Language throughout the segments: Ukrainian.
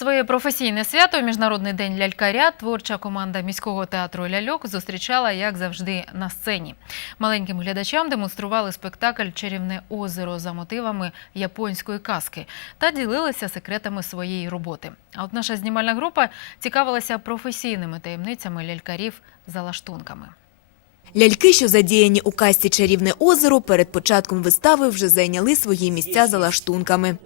Своє професійне свято Міжнародний день лялькаря творча команда міського театру ляльок зустрічала, як завжди, на сцені. Маленьким глядачам демонстрували спектакль Чарівне озеро за мотивами японської казки та ділилися секретами своєї роботи. А от наша знімальна група цікавилася професійними таємницями лялькарів за лаштунками. Ляльки, що задіяні у касті «Чарівне озеро», перед початком вистави вже зайняли свої місця за лаштунками.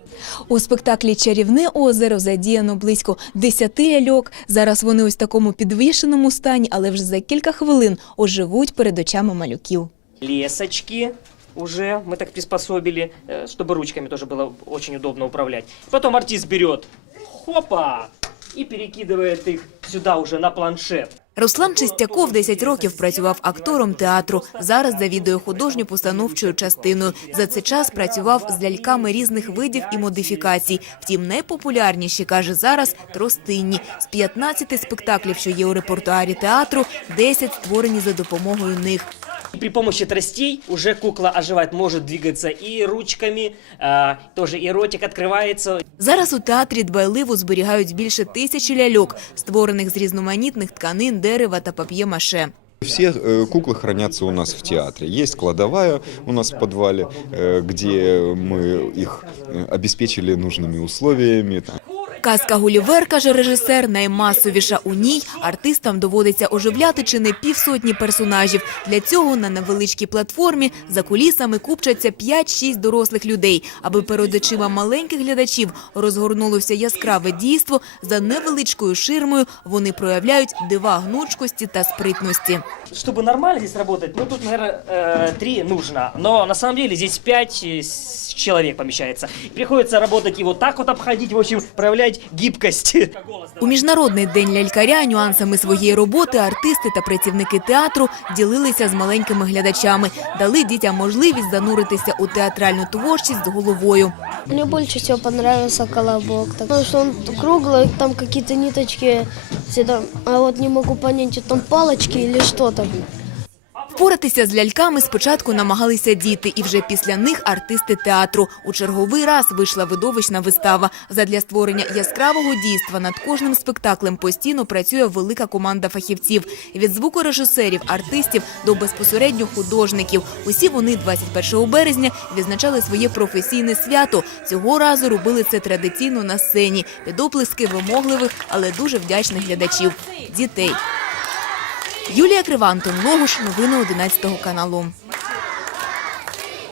У спектаклі «Чарівне озеро» задіяно близько 10 ляльок. Зараз вони ось в такому підвішеному стані, але вже за кілька хвилин оживуть перед очами малюків. лесочки уже мы так приспособили, э, чтобы ручками тоже было очень удобно управлять. Потом артист берет, хопа, и перекидывает их сюда уже на планшет. Руслан Чистяков 10 років працював актором театру. Зараз завідує художньо-постановчою частиною. За цей час працював з ляльками різних видів і модифікацій. Втім, найпопулярніші, каже зараз, тростинні. З 15 спектаклів, що є у репертуарі театру, 10 створені за допомогою них. И при помощи тростей уже кукла оживает, может двигаться и ручками, э, тоже и ротик открывается. Зараз у театрі дбайливо зберігають більше тисячі ляльок, створених з різноманітних тканин, дерева та пап'є-маше. Все э, куклы хранятся у нас в театре. Есть кладовая у нас в подвале, э, где мы их э, обеспечили нужными условиями. Казка Гулівер, каже режисер, наймасовіша у ній. Артистам доводиться оживляти чи не півсотні персонажів. Для цього на невеличкій платформі за кулісами купчаться 5-6 дорослих людей. Аби перед очима маленьких глядачів розгорнулося яскраве дійство, за невеличкою ширмою вони проявляють дива гнучкості та спритності. Чтобы нормально здесь работать, ну тут, наверное, три нужно. Но на самом деле здесь пять э, с- человек помещается. Приходится работать и вот так вот обходить, в общем, проявлять гибкость. У міжнародний день лялькаря нюансами своєї роботи артисти та працівники театру ділилися з маленькими глядачами, дали дітям можливість зануритися у театральну творчість з головою. Мне больше всего понравился колобок, так, потому что он круглый, там какие-то ниточки, а вот не могу понять, там палочки или что там. Впоратися з ляльками спочатку намагалися діти, і вже після них артисти театру. У черговий раз вийшла видовищна вистава. Задля створення яскравого дійства над кожним спектаклем постійно працює велика команда фахівців. Від звукорежисерів, артистів до безпосередньо художників. Усі вони 21 березня відзначали своє професійне свято. Цього разу робили це традиційно на сцені під оплески вимогливих, але дуже вдячних глядачів – дітей. Юлія Кривантон, Логуш, новини 11 каналу.